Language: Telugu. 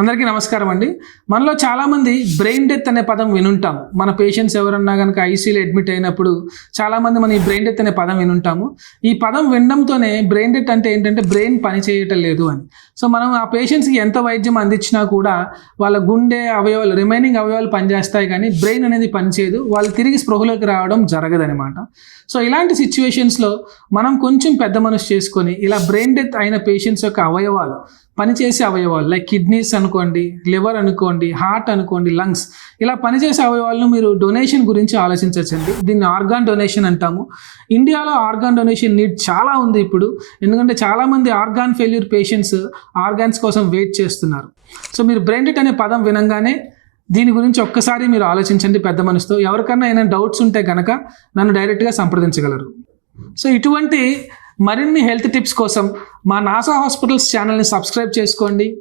అందరికీ నమస్కారం అండి. మనలో చాలామంది బ్రెయిన్ డెత్ అనే పదం వినుంటాం. మన పేషెంట్స్ ఎవరన్నా గనక ఐసీయూలో అడ్మిట్ అయినప్పుడు చాలామంది మనం ఈ బ్రెయిన్ డెత్ అనే పదం వినుంటాము. ఈ పదం వినడంతోనే బ్రెయిన్ డెత్ అంటే ఏంటంటే బ్రెయిన్ పని చేయటం లేదు అని. సో మనం ఆ పేషెంట్స్కి ఎంత వైద్యం అందించినా కూడా వాళ్ళ గుండె అవయవాలు రిమైనింగ్ అవయవాలు పనిచేస్తాయి కానీ బ్రెయిన్ అనేది పనిచేయదు. వాళ్ళు తిరిగి స్పృహలోకి రావడం జరగదనమాట. సో ఇలాంటి సిచ్యువేషన్స్లో మనం కొంచెం పెద్ద మనసు చేసుకొని ఇలా బ్రెయిన్ డెత్ అయిన పేషెంట్స్ యొక్క అవయవాలు పనిచేసే అవయవాలు లైక్ కిడ్నీస్ అనుకోండి, లివర్ అనుకోండి, హార్ట్ అనుకోండి, లంగ్స్ ఇలా పనిచేసే అవయవాలను మీరు డొనేషన్ గురించి ఆలోచించవచ్చండి. దీన్ని ఆర్గాన్ డొనేషన్ అంటాము. ఇండియాలో ఆర్గాన్ డొనేషన్ నీడ్ చాలా ఉంది ఇప్పుడు. ఎందుకంటే చాలామంది ఆర్గాన్ ఫెయిల్యూర్ పేషెంట్స్ ఆర్గాన్స్ కోసం వెయిట్ చేస్తున్నారు. సో మీరు బ్రెయిన్ డెత్ అనే పదం వినంగానే దీని గురించి ఒక్కసారి మీరు ఆలోచించండి పెద్ద మనసుతో. ఎవరికన్నా ఏమైనా డౌట్స్ ఉంటే కనుక నన్ను డైరెక్ట్గా సంప్రదించగలరు. సో ఇటువంటి మరిన్ని హెల్త్ టిప్స్ కోసం మా నాసా హాస్పిటల్స్ ఛానల్ని సబ్స్క్రైబ్ చేసుకోండి.